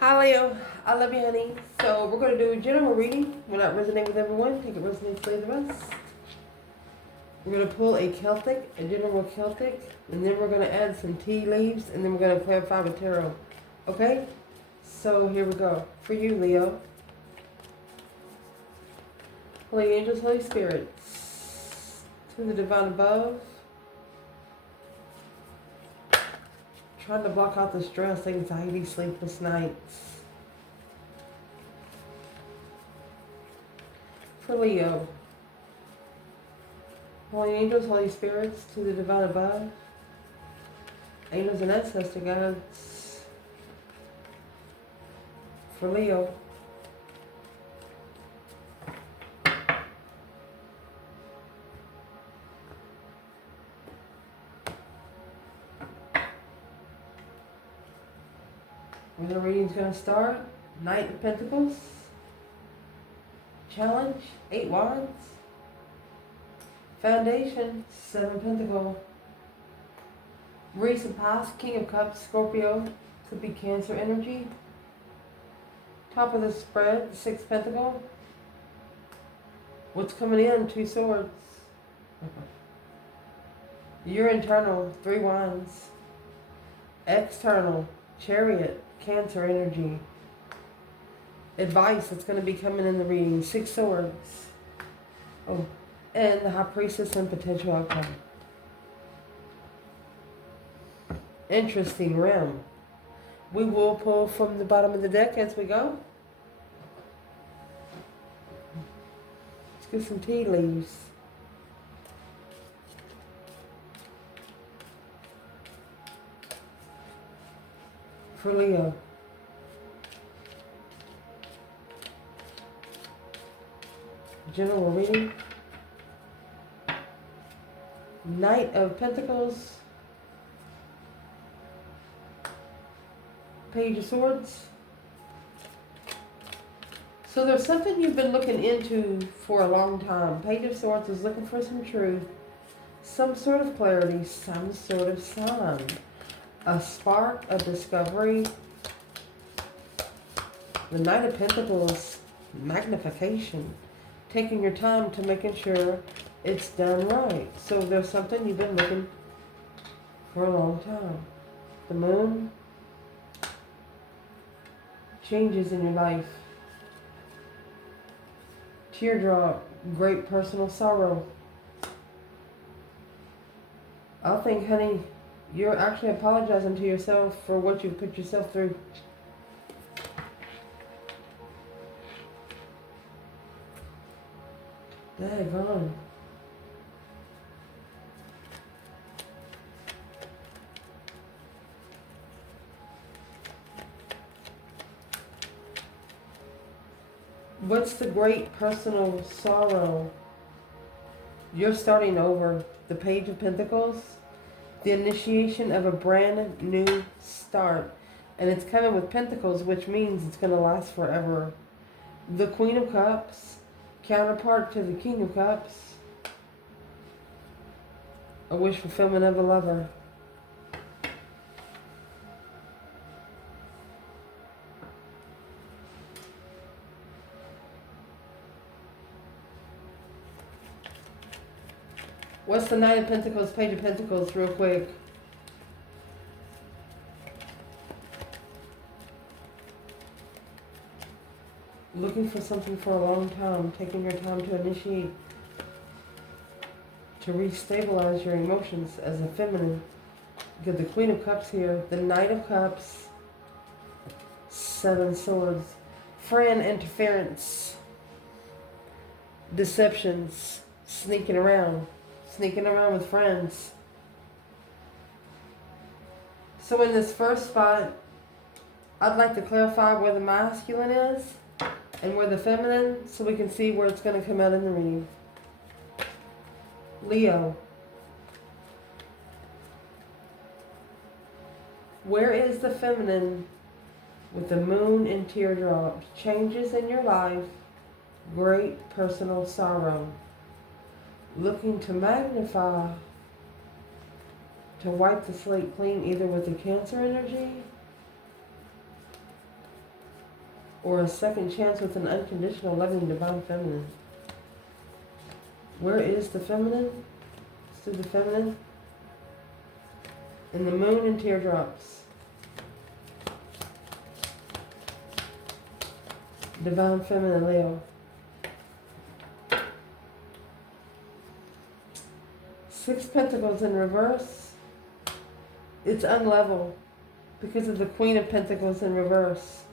Hi Leo, I love you honey. So we're going to do a general reading. We're not resonating with everyone. Take it resonates, leave the rest. We're going to pull a Celtic, a general Celtic, and then we're going to add some tea leaves, and then we're going to clarify with tarot. Okay? So here we go. For you, Leo. Holy angels, Holy spirits, to the divine above, trying to block out the stress, anxiety, sleepless nights. For Leo. Holy angels, Holy spirits, to the divine above, angels and ancestor guides. For Leo. When the reading's going to start, Knight of Pentacles, Challenge, 8 Wands, Foundation, 7 Pentacle, Recent Past, King of Cups, Scorpio, could be Cancer energy, top of the spread, 6 Pentacle, what's coming in, 2 Swords, your internal, 3 Wands, external, Chariot, Cancer energy, advice that's going to be coming in the reading, 6 Swords, oh, and the High Priestess and potential outcome. Interesting realm. We will pull from the bottom of the deck as we go. Let's get some tea leaves. For Leo. General reading. Knight of Pentacles. Page of Swords. So there's something you've been looking into for a long time. Page of Swords is looking for some truth, some sort of clarity, some sort of sign. A spark, a discovery. The Knight of Pentacles, magnification. Taking your time to making sure it's done right. So there's something you've been looking for a long time. The Moon. Changes in your life. Teardrop, great personal sorrow. I think, honey, you're actually apologizing to yourself for what you put yourself through. Daggone. What's the great personal sorrow? You're starting over. The Page of Pentacles. The initiation of a brand new start. And it's coming with Pentacles, which means it's going to last forever. The Queen of Cups. Counterpart to the King of Cups. A wish fulfillment of a lover. What's the Knight of Pentacles, Page of Pentacles, real quick? Looking for something for a long time, taking your time to initiate, to restabilize your emotions as a feminine. You get the Queen of Cups here, the Knight of Cups, 7 Swords, friend interference, deceptions, sneaking around with friends. So in this first spot, I'd like to clarify where the masculine is and where the feminine, so we can see where it's going to come out in the reading. Leo. Where is the feminine with the Moon and teardrops? Changes in your life, great personal sorrow. Looking to magnify, to wipe the slate clean, either with the Cancer energy or a second chance with an unconditional, loving, divine feminine. Where is the feminine? Let's do the feminine. And the moon and teardrops. Divine feminine Leo. Six Pentacles in reverse. It's unlevel because of the Queen of Pentacles in reverse.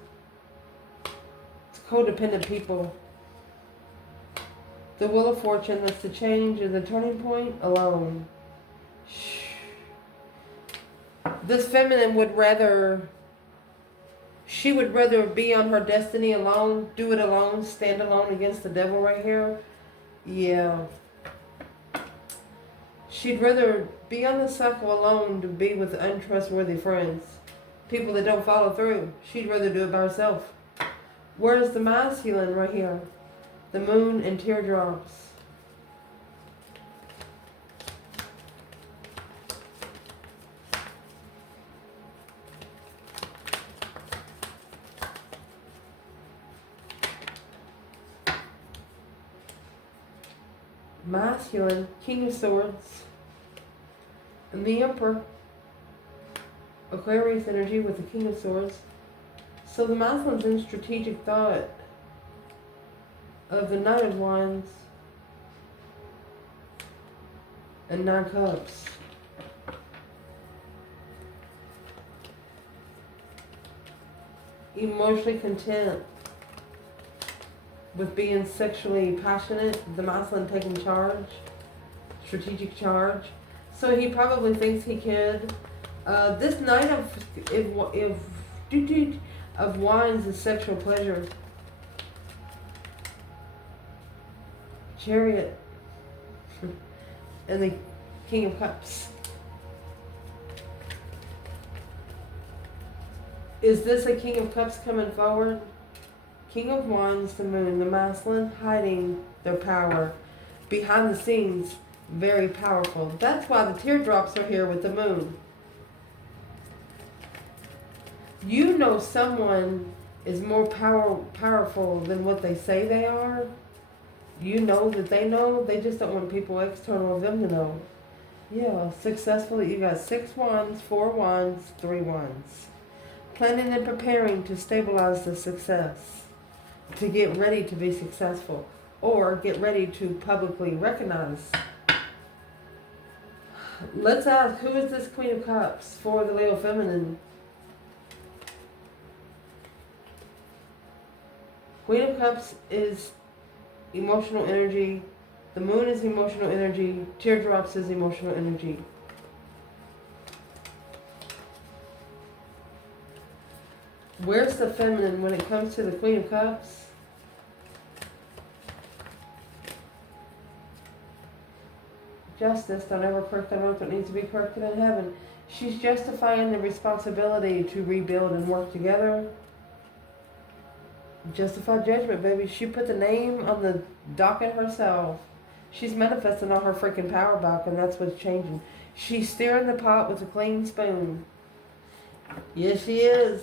It's codependent people. The Wheel of Fortune, that's the change or the turning point, alone. This feminine would rather, she would rather be on her destiny alone, do it alone, stand alone against the devil right here. Yeah. She'd rather be on the circle alone to be with untrustworthy friends. People that don't follow through. She'd rather do it by herself. Where's the masculine right here? The moon and teardrops. Masculine, King of Swords, and the Emperor. Aquarius energy with the King of Swords. So the masculine's in strategic thought of the Knight of Wands and 9 Cups. Emotionally content with being sexually passionate, the masculine taking charge, strategic charge. So he probably thinks he could. This Knight of Wands is sexual pleasure. Chariot and the King of Cups. Is this a King of Cups coming forward? King of Wands, the moon, the masculine hiding their power. Behind the scenes, very powerful. That's why the teardrops are here with the moon. You know someone is more powerful than what they say they are. You know that they know. They just don't want people external of them to know. Yeah, successfully. You got 6 wands, 4 wands, 3 wands. Planning and preparing to stabilize the success. To get ready to be successful. Or get ready to publicly recognize. Let's ask, who is this Queen of Cups for the Leo feminine? Queen of Cups is emotional energy. The moon is emotional energy. Teardrops is emotional energy. Where's the feminine when it comes to the Queen of Cups? Justice. Don't ever correct on earth what needs to be corrected in heaven. She's justifying the responsibility to rebuild and work together. Justified judgment, baby. She put the name on the docket herself. She's manifesting all her freaking power back, and that's what's changing. She's stirring the pot with a clean spoon. Yes, she is.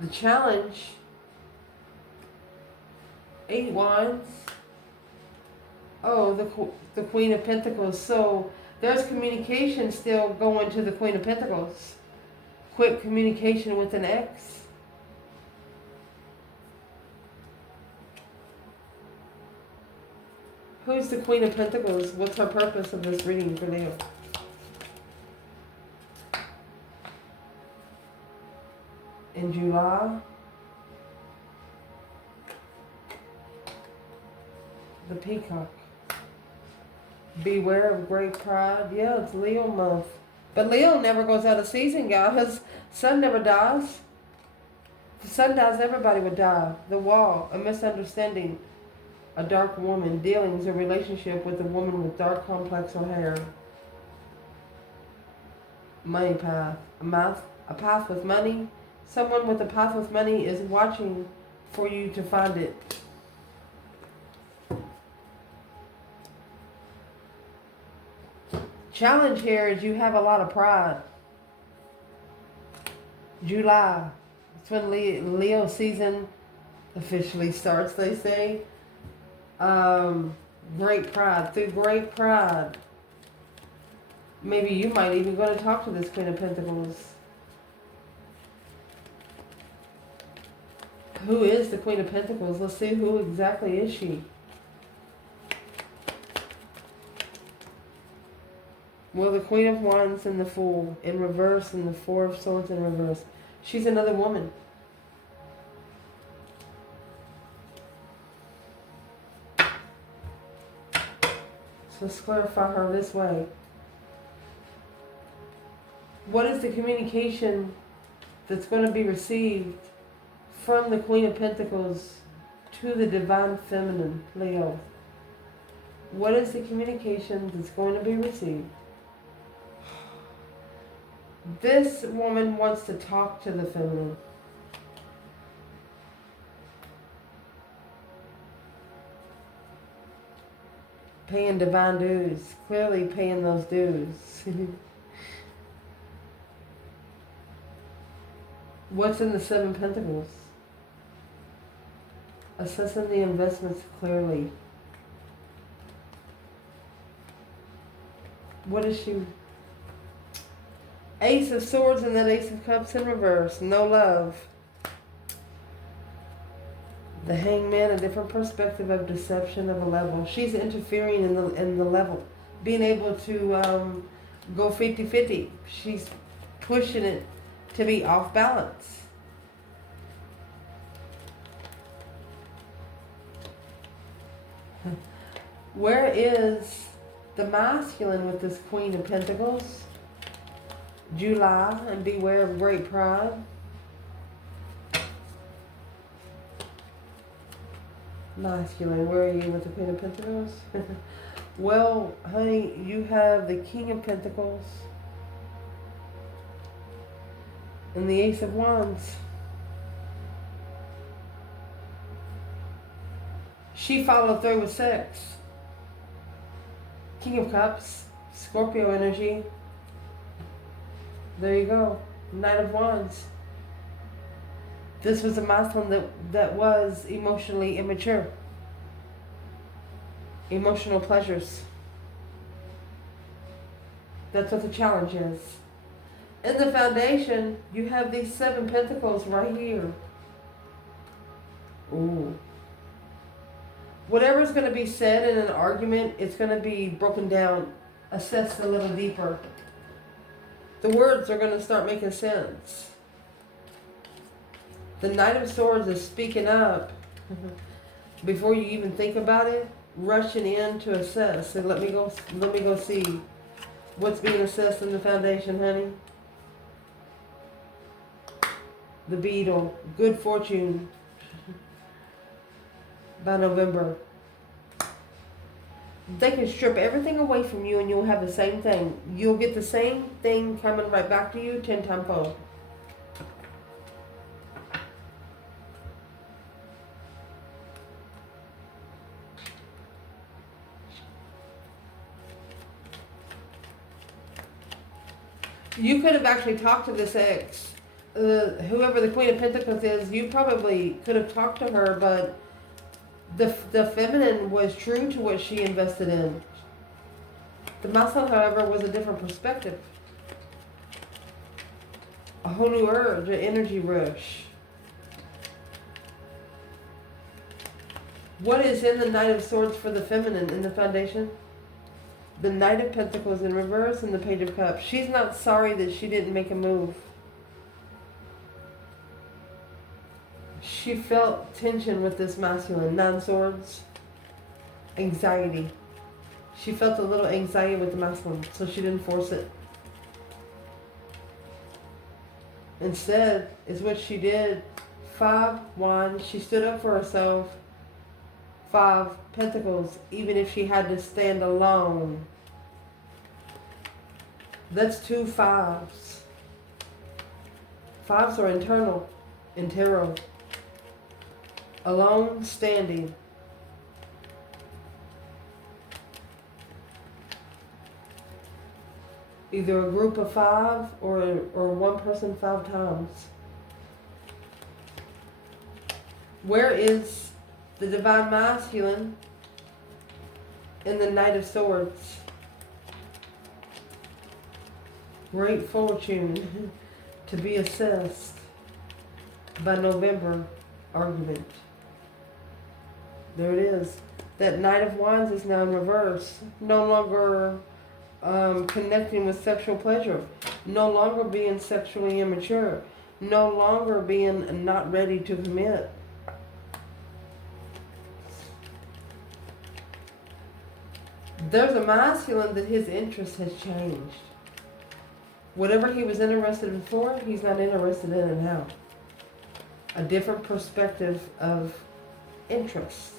The challenge. 8 wands. Oh, the Queen of Pentacles. So there's communication still going to the Queen of Pentacles. Quick communication with an ex. Who's the Queen of Pentacles? What's her purpose of this reading for Leo? In July. The Peacock. Beware of great pride. Yeah, it's Leo month. But Leo never goes out of season, guys. Sun never dies. If the sun dies, everybody would die. The Wall, a misunderstanding. A dark woman. Dealings, a relationship with a woman with dark complex or hair. Money path. A path with money. Someone with a path with money is watching for you to find it. Challenge here is you have a lot of pride. July. It's when Leo season officially starts, they say. Great pride. Through great pride. Maybe you might even go to talk to this Queen of Pentacles. Who is the Queen of Pentacles? Let's see, who exactly is she? Well, the Queen of Wands and the Fool in reverse and the Four of Swords in reverse. She's another woman. So let's clarify her this way. What is the communication that's going to be received from the Queen of Pentacles to the Divine Feminine, Leo? What is the communication that's going to be received? This woman wants to talk to the feminine. Paying divine dues. Clearly paying those dues. What's in the Seven Pentacles? Assessing the investments clearly. What is she? Ace of Swords and that Ace of Cups in reverse. No love. The Hangman, a different perspective of deception of a level. She's interfering in the level. Being able to go 50-50. She's pushing it to be off balance. Where is the masculine with this Queen of Pentacles? July, and beware of great pride. Masculine, where are you with the Queen of Pentacles? Well, honey, you have the King of Pentacles and the Ace of Wands. She followed through with 6. King of Cups, Scorpio energy. There you go. Knight of Wands. This was a masculine that was emotionally immature. Emotional pleasures. That's what the challenge is. In the foundation, you have these 7 pentacles right here. Ooh. Whatever's going to be said in an argument, it's going to be broken down, assessed a little deeper. The words are going to start making sense. The Knight of Swords is speaking up before you even think about it, rushing in to assess. And let me go see what's being assessed in the foundation, honey. The Beetle, good fortune by November. They can strip everything away from you and you'll have the same thing. You'll get the same thing coming right back to you 10 times fold. You could have actually talked to this ex. Whoever the Queen of Pentacles is, you probably could have talked to her, but the feminine was true to what she invested in. The masculine, however, was a different perspective. A whole new urge, an energy rush. What is in the Knight of Swords for the feminine in the foundation? The Knight of Pentacles in reverse and the Page of Cups. She's not sorry that she didn't make a move. She felt tension with this masculine. 9 swords. Anxiety. She felt a little anxiety with the masculine, so she didn't force it. Instead, is what she did. 5 wands. She stood up for herself. 5 pentacles, even if she had to stand alone. That's 2 5s. 5s are internal in tarot. Alone, standing. Either a group of 5 or one person 5 times. Where is the divine masculine in the Knight of Swords? Great fortune to be assessed by November argument. There it is. That Knight of Wands is now in reverse. No longer connecting with sexual pleasure. No longer being sexually immature. No longer being not ready to commit. There's a masculine that his interest has changed. Whatever he was interested in before, he's not interested in it now. A different perspective of interest.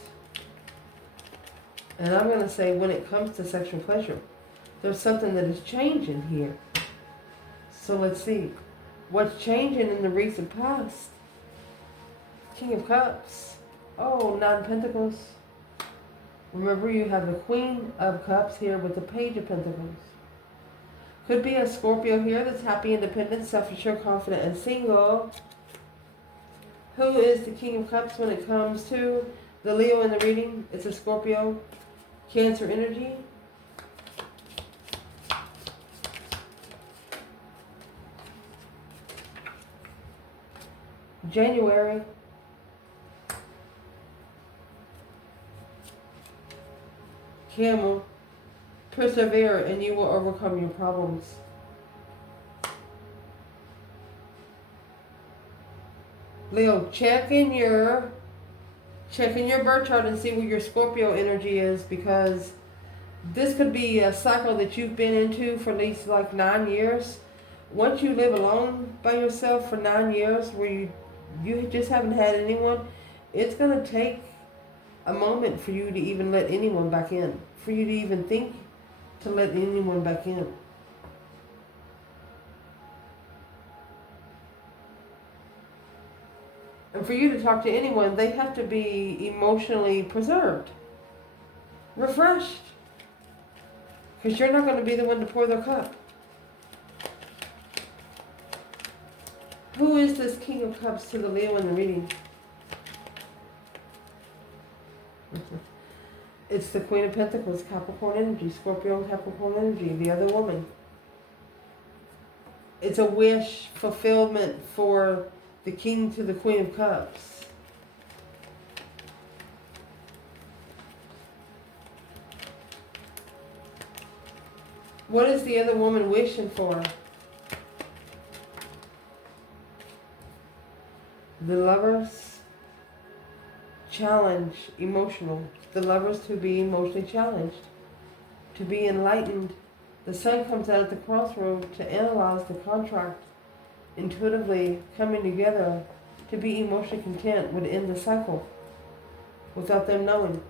And I'm going to say when it comes to sexual pleasure, there's something that is changing here. So let's see. What's changing in the recent past? King of Cups. Oh, 9 of Pentacles. Remember, you have the Queen of Cups here with the Page of Pentacles. Could be a Scorpio here that's happy, independent, self-assured, confident, and single. Who is the King of Cups when it comes to the Leo in the reading? It's a Scorpio, Cancer energy. January. Camel. Persevere and you will overcome your problems. Leo, check in your birth chart and see where your Scorpio energy is, because this could be a cycle that you've been into for at least like 9 years. Once you live alone by yourself for 9 years where you just haven't had anyone, it's going to take a moment for you to even let anyone back in. For you to even think to let anyone back in. And for you to talk to anyone, they have to be emotionally preserved, refreshed. Because you're not going to be the one to pour their cup. Who is this King of Cups to the Leo in the reading? It's the Queen of Pentacles, Capricorn energy, Scorpio, Capricorn energy, the other woman. It's a wish fulfillment for the King to the Queen of Cups. What is the other woman wishing for? The Lovers. Challenge, emotional. The Lovers to be emotionally challenged. To be enlightened. The Sun comes out at the crossroad to analyze the contract. Intuitively coming together to be emotionally content would end the cycle without them knowing.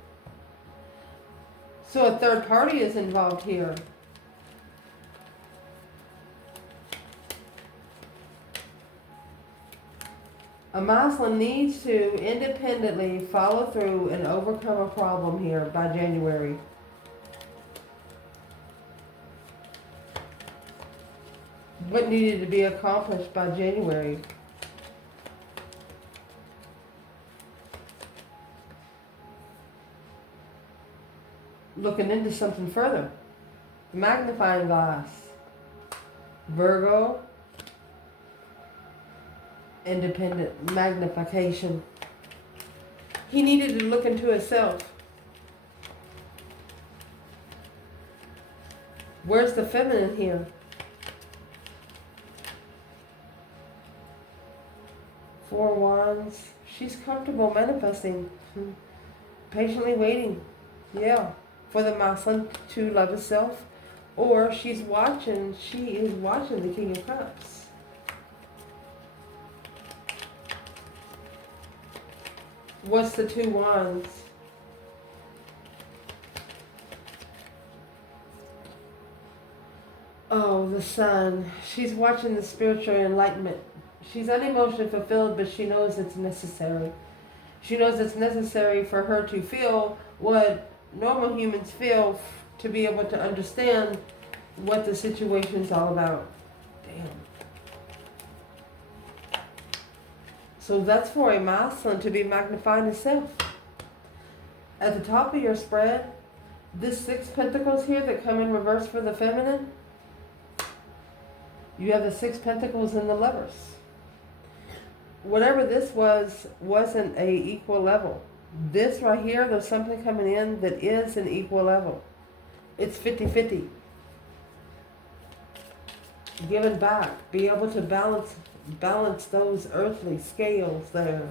So a third party is involved here. A masculine needs to independently follow through and overcome a problem here by January. What needed to be accomplished by January? Looking into something further. The magnifying glass. Virgo. Independent magnification. He needed to look into himself. Where's the feminine here? 4 Wands. She's comfortable manifesting. Patiently waiting. Yeah. For the masculine to love himself. Or she is watching the King of Cups. What's the 2 Wands? Oh, the Sun. She's watching the spiritual enlightenment. She's unemotionally fulfilled, but she knows it's necessary. She knows it's necessary for her to feel what normal humans feel, to be able to understand what the situation is all about. Damn. So that's for a masculine to be magnified as self. At the top of your spread, this 6 pentacles here that come in reverse for the feminine, you have the 6 pentacles in the lovers. Whatever this was, wasn't a equal level. This right here, there's something coming in that is an equal level. It's 50-50. Giving back. Be able to balance those earthly scales there.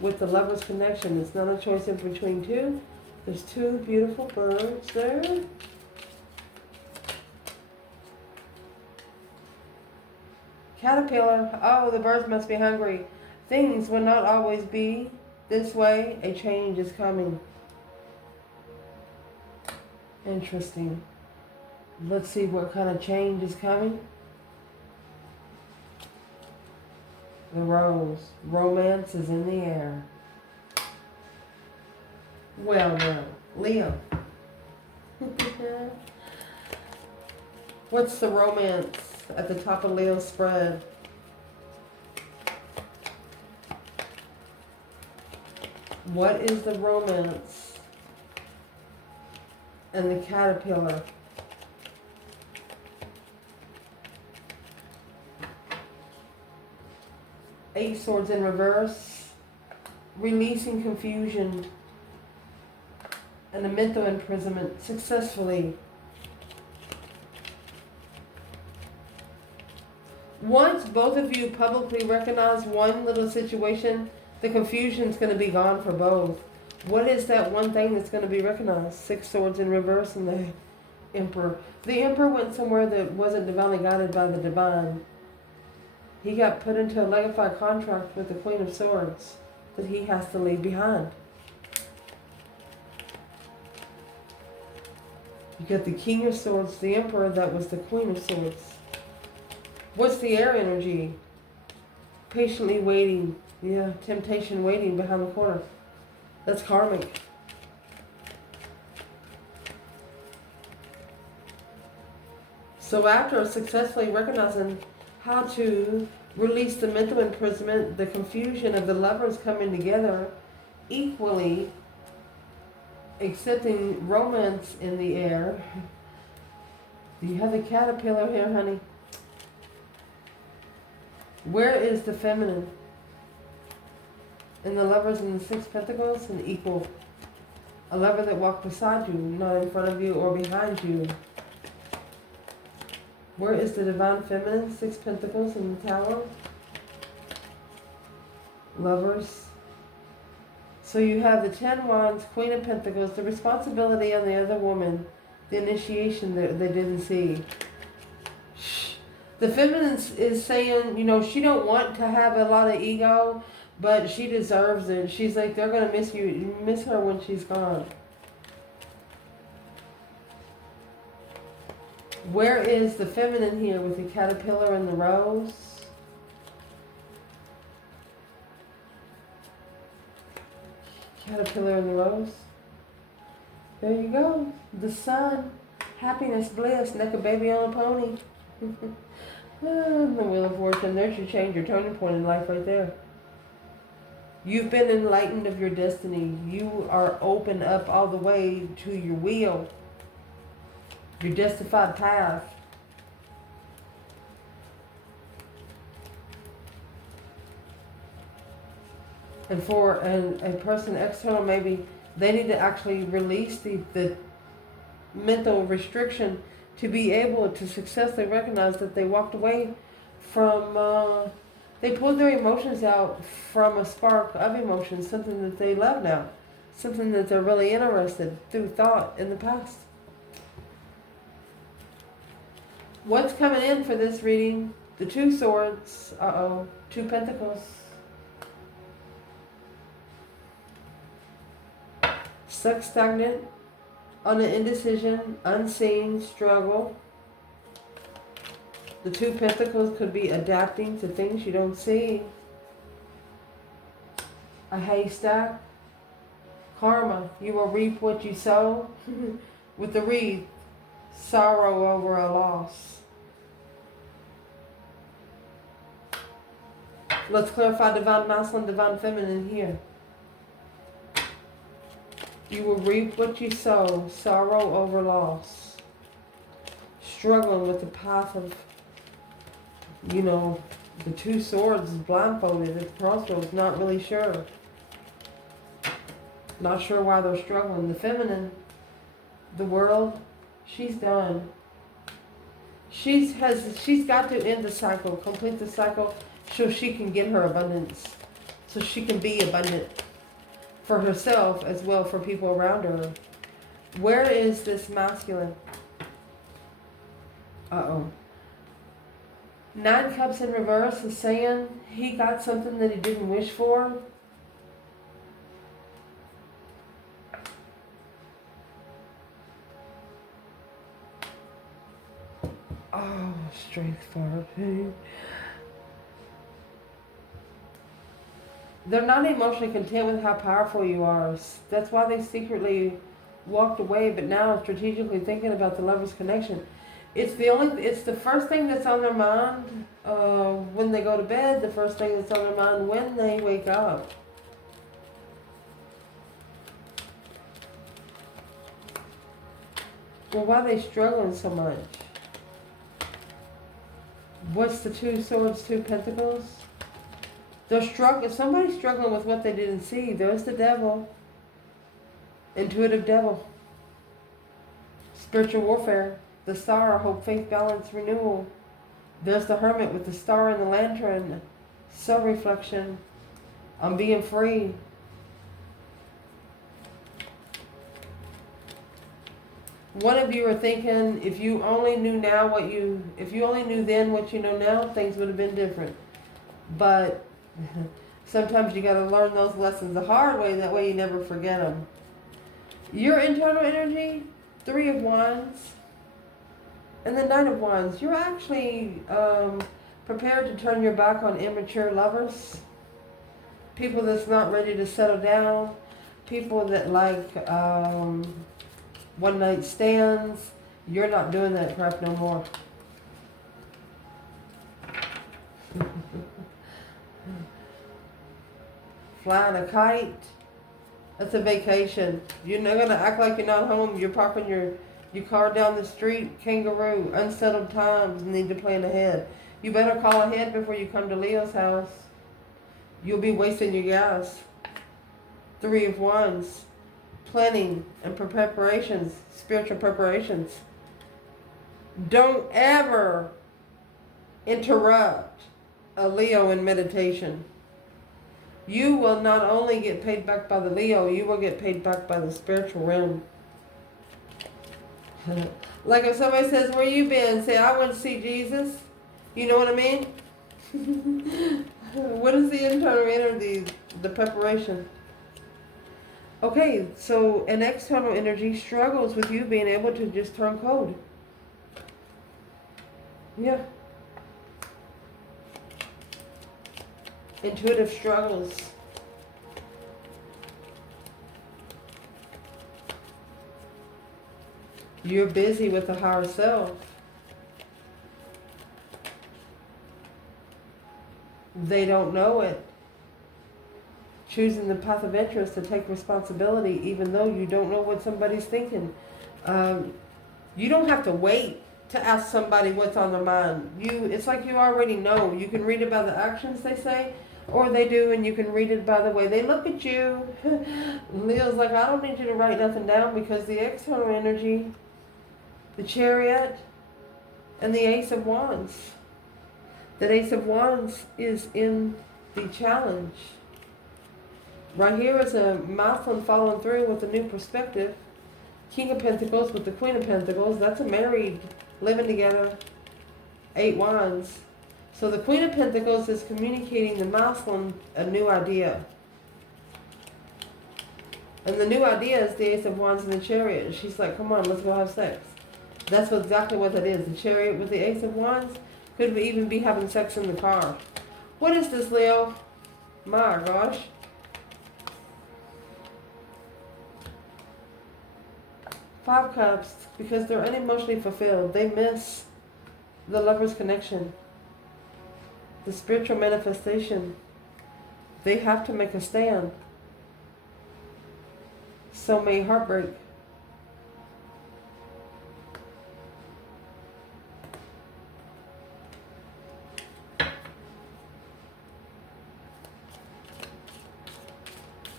With the lover's connection, it's not a choice in between two. There's 2 beautiful birds there. Caterpillar. Oh, the birds must be hungry. Things will not always be this way. A change is coming. Interesting. Let's see what kind of change is coming. The rose. Romance is in the air. Well, now, Leo. What's the romance at the top of Leo's spread? What is the romance? And the caterpillar. Eight swords in reverse. Releasing confusion. And a mental imprisonment successfully. Once both of you publicly recognize one little situation, the confusion's going to be gone for both. What is that one thing that's going to be recognized? 6 swords in reverse and the Emperor. The Emperor went somewhere that wasn't divinely guided by the divine. He got put into a legified contract with the Queen of Swords that he has to leave behind. You got the King of Swords, the Emperor, that was the Queen of Swords. What's the air energy? Patiently waiting. Yeah, temptation waiting behind the corner. That's karmic. So after successfully recognizing how to release the mental imprisonment, the confusion of the lovers coming together equally, accepting romance in the air. You have the caterpillar here, honey. Where is the feminine? In the lovers in the 6 pentacles, an equal. A lover that walked beside you, not in front of you or behind you. Where is the divine feminine? 6 pentacles in the tower. Lovers. So you have the 10 wands, Queen of Pentacles, the responsibility on the other woman, the initiation that they didn't see. The feminine is saying, you know, she don't want to have a lot of ego, but she deserves it. She's like, they're going to miss her when she's gone. Where is the feminine here with the caterpillar and the rose? Caterpillar and the rose. There you go. The sun. Happiness, bliss, neck a baby on a pony. The Wheel of Fortune. There's your change, your turning point in life right there. You've been enlightened of your destiny. You are open up all the way to your wheel. Your justified path. And for a person external, maybe they need to actually release the mental restriction to be able to successfully recognize that they walked away from, they pulled their emotions out from a spark of emotion, something that they love now, something that they're really interested through thought in the past. What's coming in for this reading? The 2 swords. 2 pentacles. Stuck, stagnant, on an indecision, unseen, struggle. The 2 pentacles could be adapting to things you don't see. A haystack. Karma. You will reap what you sow. With the wreath. sorrow over a loss. Let's clarify divine masculine, divine feminine here. You will reap what you sow, sorrow over loss. Struggling with the path of, the two swords, blindfolded at the crossroads, not really sure. Not sure why they're struggling. The feminine, the world, she's done. She's got to end the cycle, complete the cycle, so she can get her abundance. So she can be abundant for herself as well for people around her. Where is this masculine? Uh-oh. 9 Cups in reverse is saying he got something that he didn't wish for. Oh, strength for pain. They're not emotionally content with how powerful you are. That's why they secretly walked away, but now strategically thinking about the lover's connection. It's the first thing that's on their mind when they go to bed, the first thing that's on their mind when they wake up. Well, why are they struggling so much? What's the 2 swords, 2 pentacles? They're struggling. If somebody's struggling with what they didn't see, there's the devil. Intuitive devil. Spiritual warfare. The star, hope, faith, balance, renewal. There's the hermit with the star and the lantern. Self-reflection. I'm being free. One of you are thinking, if you only knew then what you know now, things would have been different. But sometimes you got to learn those lessons the hard way. That way you never forget them. Your internal energy, 3 of Wands, and the 9 of Wands. You're actually prepared to turn your back on immature lovers, people that's not ready to settle down, people that like one-night stands. You're not doing that crap no more. Flying a kite, that's a vacation. You're not going to act like you're not home. You're parking your car down the street. Kangaroo, unsettled times, need to plan ahead. You better call ahead before you come to Leo's house. You'll be wasting your gas. 3 of Wands, planning and preparations, spiritual preparations. Don't ever interrupt a Leo in meditation. You will not only get paid back by the Leo, you will get paid back by the spiritual realm. Like if somebody says, where you been? Say, I went to see Jesus. You know what I mean? What is the internal energy, the preparation? Okay, so an external energy struggles with you being able to just turn cold. Yeah. Intuitive struggles. You're busy with the higher self. They don't know it. Choosing the path of interest to take responsibility even though you don't know what somebody's thinking. You don't have to wait to ask somebody what's on their mind. It's like you already know. You can read it by the actions they say, or they do, and you can read it by the way they look at you. Leo's like, I don't need you to write nothing down because the external energy, the Chariot, and the Ace of Wands. That Ace of Wands is in the challenge. Right here is a masculine following through with a new perspective. King of Pentacles with the Queen of Pentacles. That's a married, living together. 8 Wands. So the Queen of Pentacles is communicating the masculine a new idea. And the new idea is the Ace of Wands and the Chariot. She's like, come on, let's go have sex. That's exactly what that is. The Chariot with the Ace of Wands could even be having sex in the car. What is this, Leo? My gosh. Five Cups, because they're unemotionally fulfilled. They miss the lover's connection, the spiritual manifestation. They have to make a stand. So may heartbreak.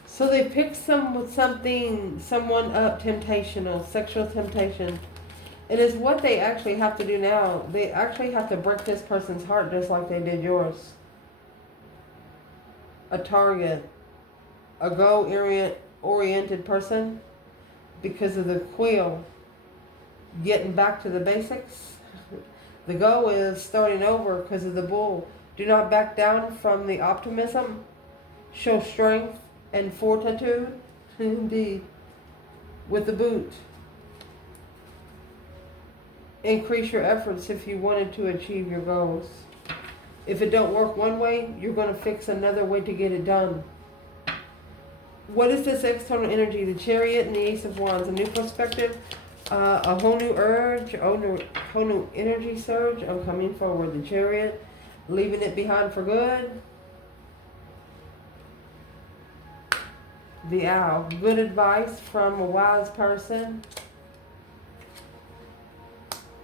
So they pick someone up, temptational, sexual temptation. It is what they actually have to do now. They actually have to break this person's heart just like they did yours. A target, a goal-oriented person, because of the quill, getting back to the basics. The goal is starting over because of the bull. Do not back down from the optimism. Show strength and fortitude, indeed, with the boot. Increase your efforts if you wanted to achieve your goals. If it don't work one way, you're going to fix another way to get it done. What is this external energy? The Chariot and the Ace of Wands. A new perspective, a whole new urge, a whole new energy surge. I'm coming forward. The Chariot, leaving it behind for good. The Owl, good advice from a wise person.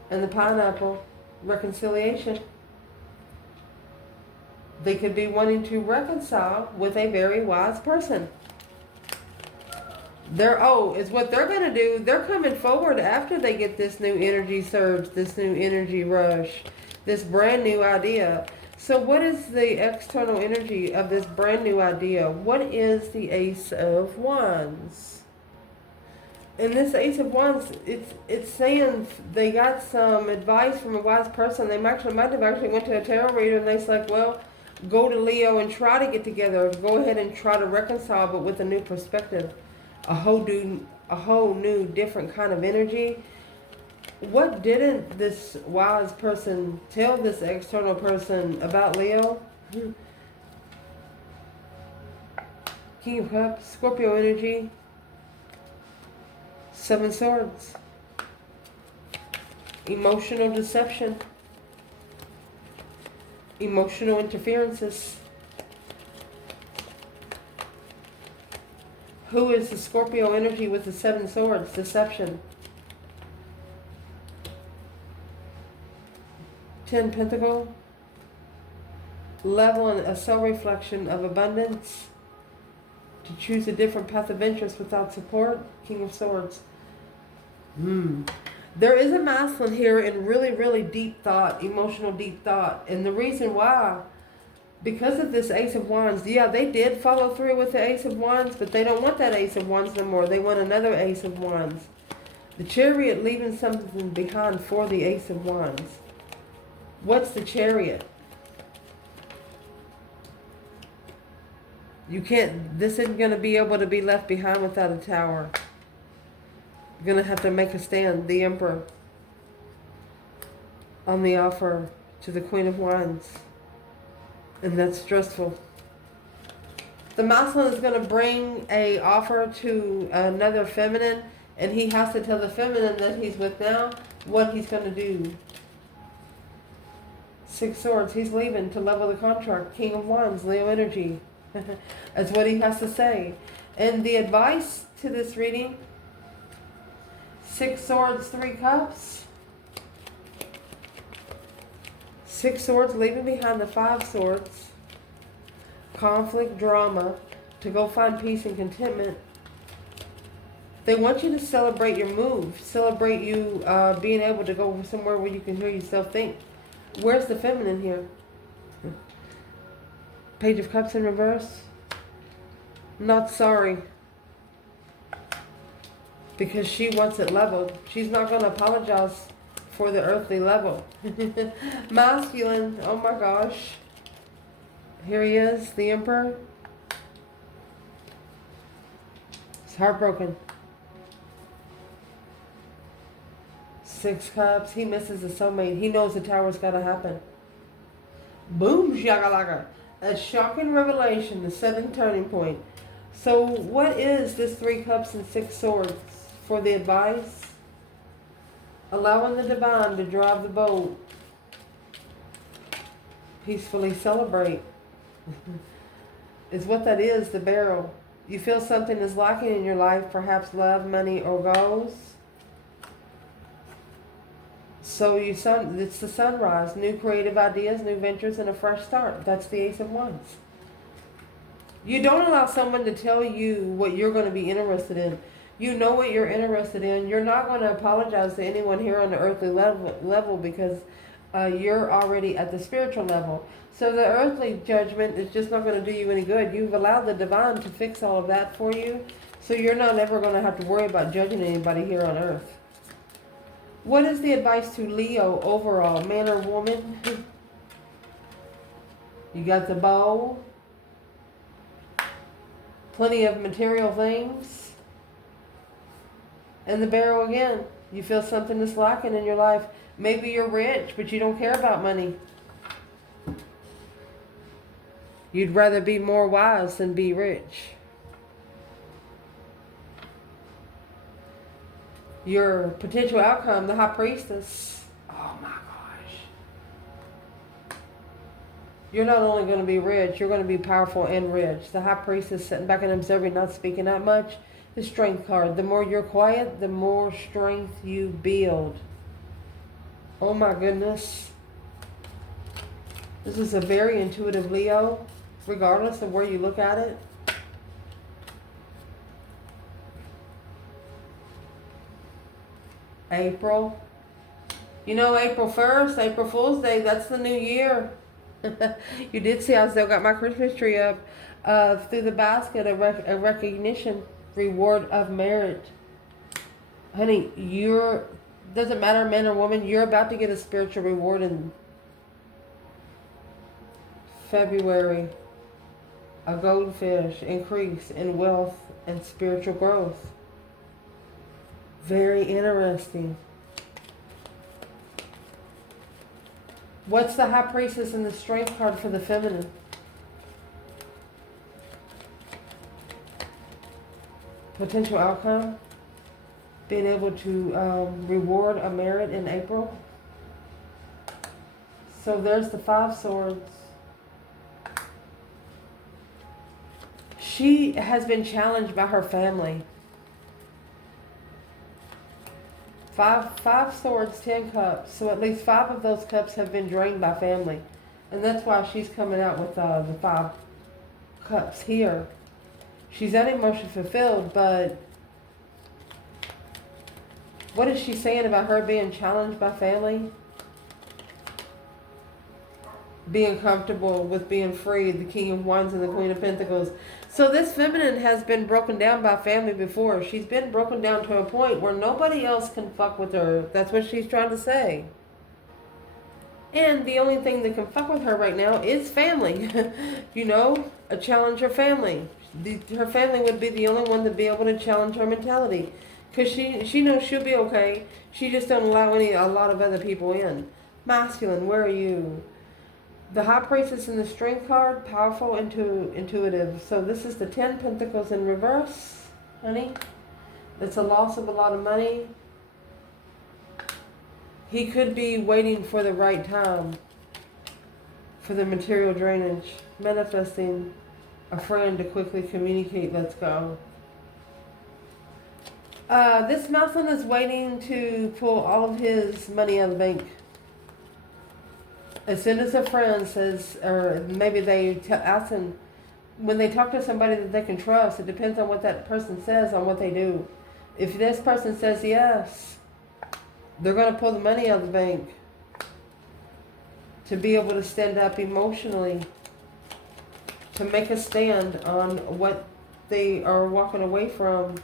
And the Pineapple, reconciliation. They could be wanting to reconcile with a very wise person. Is what they're going to do. They're coming forward after they get this new energy surge, this new energy rush, this brand new idea. So what is the external energy of this brand new idea? What is the Ace of Wands? And this Ace of Wands, it's saying they got some advice from a wise person. They might have actually went to a tarot reader and they said, well, go to Leo and try to get together. Go ahead and try to reconcile, but with a new perspective. A whole new different kind of energy. What didn't this wise person tell this external person about Leo? King of Cups, Scorpio energy, Seven Swords, emotional deception, emotional interferences. Who is the Scorpio energy with the Seven Swords? Deception. 10 Pentacle, level and a self-reflection of abundance, to choose a different path of interest without support. King of Swords. There is a masculine here in really, really deep thought, emotional deep thought. And the reason why, because of this Ace of Wands, yeah, they did follow through with the Ace of Wands, but they don't want that Ace of Wands no more. They want another Ace of Wands. The Chariot, leaving something behind for the Ace of Wands. What's the Chariot? This isn't going to be able to be left behind without a tower. You're going to have to make a stand. The Emperor, on the offer to the Queen of Wands. And that's stressful. The masculine is going to bring a offer to another feminine, and he has to tell the feminine that he's with now what he's going to do. Six Swords, he's leaving to level the contract. King of Wands, Leo energy. That's what he has to say. And the advice to this reading, Six Swords, Three Cups. Six Swords, leaving behind the Five Swords. Conflict, drama, to go find peace and contentment. They want you to celebrate your move. Celebrate you being able to go somewhere where you can hear yourself think. Where's the feminine here? Page of Cups in reverse. Not sorry. Because she wants it leveled. She's not going to apologize for the earthly level. Masculine. Oh my gosh. Here he is, the Emperor. He's heartbroken. Six Cups. He misses a soulmate. He knows the tower's got to happen. Boom, shakalaka. A shocking revelation, the sudden turning point. So what is this Three Cups and Six Swords for the advice? Allowing the divine to drive the boat. Peacefully celebrate. Is what that is, the barrel. You feel something is lacking in your life, perhaps love, money, or goals. So it's the sunrise, new creative ideas, new ventures, and a fresh start. That's the Ace of Wands. You don't allow someone to tell you what you're going to be interested in. You know what you're interested in. You're not going to apologize to anyone here on the earthly level because you're already at the spiritual level. So the earthly judgment is just not going to do you any good. You've allowed the divine to fix all of that for you. So you're not ever going to have to worry about judging anybody here on earth. What is the advice to Leo overall, man or woman? You got the bow. Plenty of material things. And the barrel again. You feel something is lacking in your life. Maybe you're rich, but you don't care about money. You'd rather be more wise than be rich. Your potential outcome, the High Priestess. Oh my gosh. You're not only going to be rich, you're going to be powerful and rich. The High Priestess sitting back and observing, not speaking that much. The Strength card. The more you're quiet, the more strength you build. Oh my goodness. This is a very intuitive Leo, regardless of where you look at it. April. You know, April 1st, April Fool's Day, that's the new year. You did see I still got my Christmas tree up. Through the basket, a recognition, reward of merit. Honey, doesn't matter man or woman, you're about to get a spiritual reward in February. A goldfish, increase in wealth and spiritual growth. Very interesting. What's the High Priestess and the Strength card for the feminine? Potential outcome. Being able to reward a merit in April. So there's the 5 swords. She has been challenged by her family. Five swords, 10 cups. So at least 5 of those cups have been drained by family. And that's why she's coming out with the 5 cups here. She's unemotionally fulfilled, but what is she saying about her being challenged by family? Being comfortable with being free, the King of Wands and the Queen of Pentacles. So this feminine has been broken down by family before. She's been broken down to a point where nobody else can fuck with her. That's what she's trying to say. And the only thing that can fuck with her right now is family. You know, a challenger family. Her family would be the only one to be able to challenge her mentality. Because she knows she'll be okay. She just don't allow a lot of other people in. Masculine, where are you? The High Priestess in the Strength card, powerful, intuitive. So this is the 10 Pentacles in reverse, honey. It's a loss of a lot of money. He could be waiting for the right time for the material drainage. Manifesting a friend to quickly communicate. Let's go. This Mountain is waiting to pull all of his money out of the bank. As soon as a friend says, or maybe they ask him, when they talk to somebody that they can trust, it depends on what that person says, on what they do. If this person says yes, they're going to pull the money out of the bank to be able to stand up emotionally, to make a stand on what they are walking away from,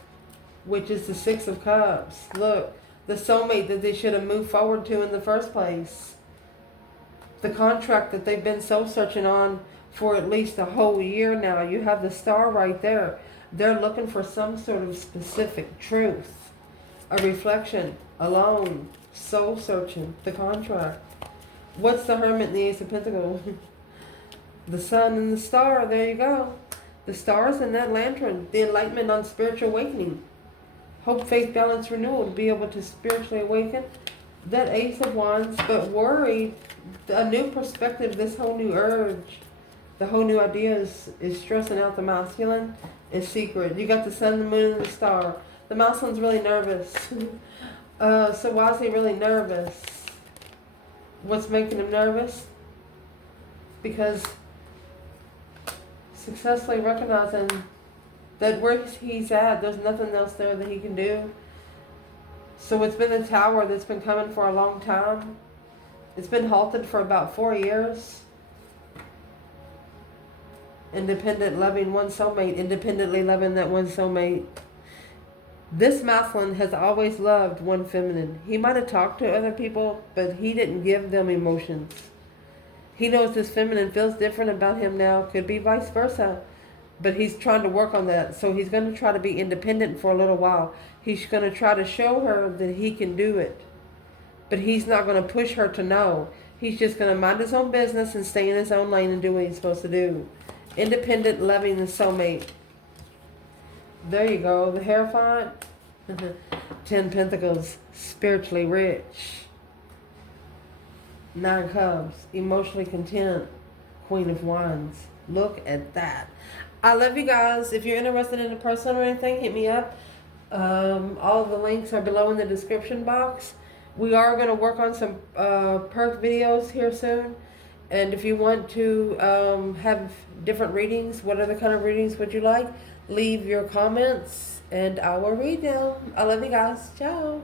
which is the 6 of Cups. Look, the soulmate that they should have moved forward to in the first place. The contract that they've been soul searching on for at least a whole year now. You have the Star right there. They're looking for some sort of specific truth. A reflection, alone, soul searching, the contract. What's the Hermit and the Ace of Pentacles? The Sun and the Star, there you go. The stars and that lantern, the enlightenment on spiritual awakening. Hope, faith, balance, renewal, to be able to spiritually awaken That Ace of Wands, but worried, a new perspective, this whole new urge, the whole new idea is stressing out the masculine, is secret. You got the sun, the moon, and the star. The masculine's really nervous. So why is he really nervous? What's making him nervous? Because successfully recognizing that where he's at, there's nothing else there that he can do. So it's been the tower that's been coming for a long time. It's been halted for about 4 years. Independent, loving one soulmate, independently loving that one soulmate. This masculine has always loved one feminine. He might have talked to other people, but he didn't give them emotions. He knows this feminine feels different about him now. Could be vice versa. But he's trying to work on that. So he's going to try to be independent for a little while. He's going to try to show her that he can do it. But he's not going to push her to know. He's just going to mind his own business and stay in his own lane and do what he's supposed to do. Independent, loving, and soulmate. There you go. The Hierophant. 10 Pentacles. Spiritually rich. 9 Cups. Emotionally content. Queen of Wands. Look at that. I love you guys. If you're interested in a person or anything, hit me up. All of the links are below in the description box. We are going to work on some perk videos here soon. And if you want to have different readings, what other kind of readings would you like? Leave your comments and I will read them. I love you guys. Ciao.